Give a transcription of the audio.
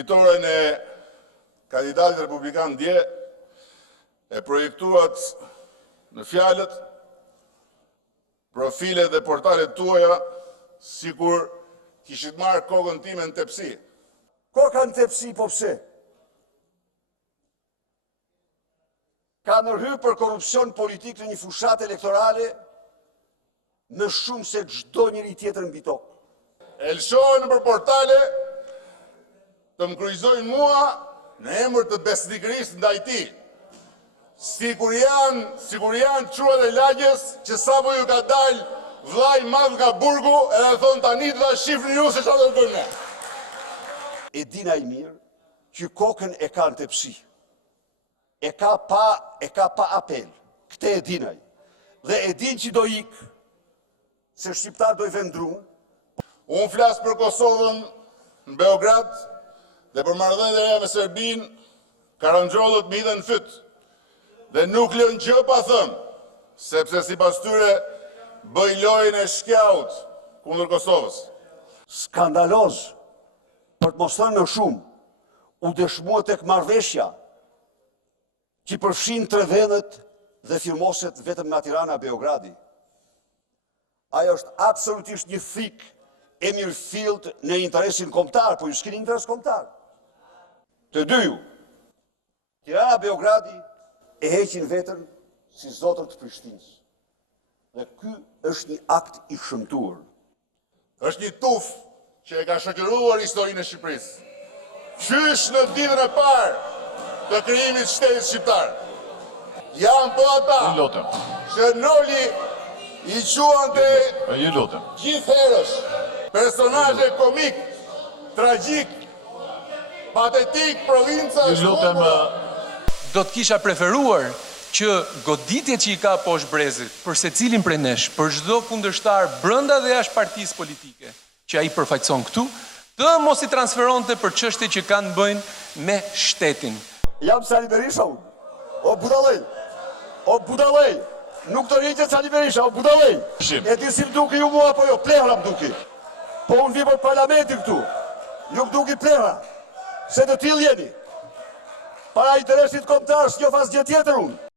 fitoren e kandidatit republikan dje e projektuat në fjalët, profilet dhe portalet tuaja, sikur kishit marrë kokën time në tepsi. Koka në tepsi, po pse? Ka nërhy për korupcion politik në një fushat elektorale më shumë se çdo njëri tjetër mbi tokë. E lëshohen për portale të më kryqëzojnë mua në emër të besnikërisë ndaj tij. Sikur janë çurat e lagjes që sapo ju ka dalë vllai madh nga burgu edhe thon tani do ta shifni ju se çfarë do bëjmë ne. E dina i mirë që kokën e ka në tepsi. E ka pa apel. Këtë e dinaj. Dhe e din që do ikë, se shqiptar do i vendrum. Unë flas për Kosovën në Beograd dhe për marrëdhënien e reja me Serbinë, Karanxhollët më hidhen në fyt. Dhe nuk lën gjë pa thënë, sepse sipas tyre bëj lojën e shkjaut kundër Kosovës. Skandaloz, për të mos thënë më shumë, u dëshmua tek marrëveshja që përfshin 3 vendet dhe firmoset vetëm nga Tirana a Beogradi. Ajo është absolutisht një thik e mirëfillt në interesin kombëtar, po ju s'keni interes kombëtar. Të dy ju, Tirana a Beogradi e heqin vetën si zotër të Prishtinës. Dhe ky është një akt i shëmtuar. Është një tuf që e ka shoqëruar historinë e Shqipërisë. Qysh në ditën e parë të krijimit të shtetit shqiptar. Janë po ata që Noli i quante gjithherësh personazhe komik, tragjik, patetik, provinca do të kisha preferuar që goditjet që i ka poshtë brezit për secilin prej nesh, për çdo kundërshtar brenda dhe jashtë partisë politike që ai përfaqëson këtu, të mos i transferonte për çështje që kanë bëjnë me shtetin. Jam Sali Berisha unë. O budallej. Nuk të rriqet Sali Berisha, o budallej. E di si m'duki ju mua apo jo, plehra m'duki. Po unë vi për parlamentin këtu. Ju m'duki plehra. Se të tillë jeni. Para interesit kombëtar s'kjo fas gjë tjetër unë.